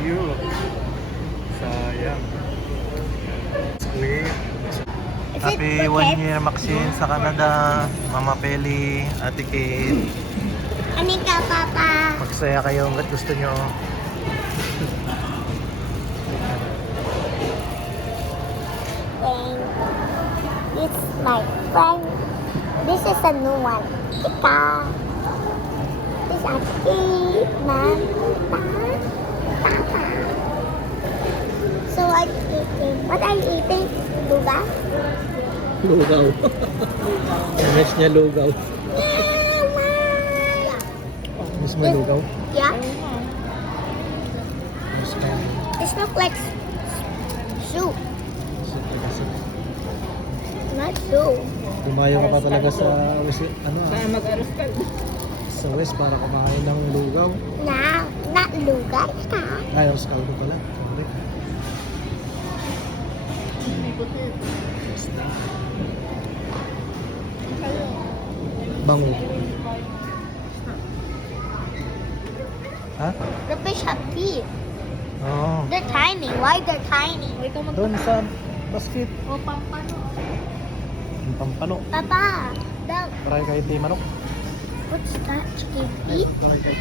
Cute. Sayang. Sweet. Is Happy it 1 year Maxine sa Canada. Mama Peli, Ate Kate. Anika, Papa. Magsaya kayo hanggat gusto nyo. And this is my friend. This is a new one. Tika. This is Auntie, Mom, Papa. So I'm eating. What are you eating? Luga? Lugaw. Miss niya lugaw. Miss mo lugaw? Yeah. Miss ka. This looks like soup. Not soup. Dumayo ka pa talaga sa West, sa West para kumain ng lugaw. No, not luga. Ika. Ayaw sa kaldo pala. Sorry. Bango. Ha? The fish have teeth. Oo. They're tiny. Why they're tiny? Doon sa basket. O pampano. Ang pampano. Papa, the, Maray kahit di manok. what's that? Chicken feet? Maray kahit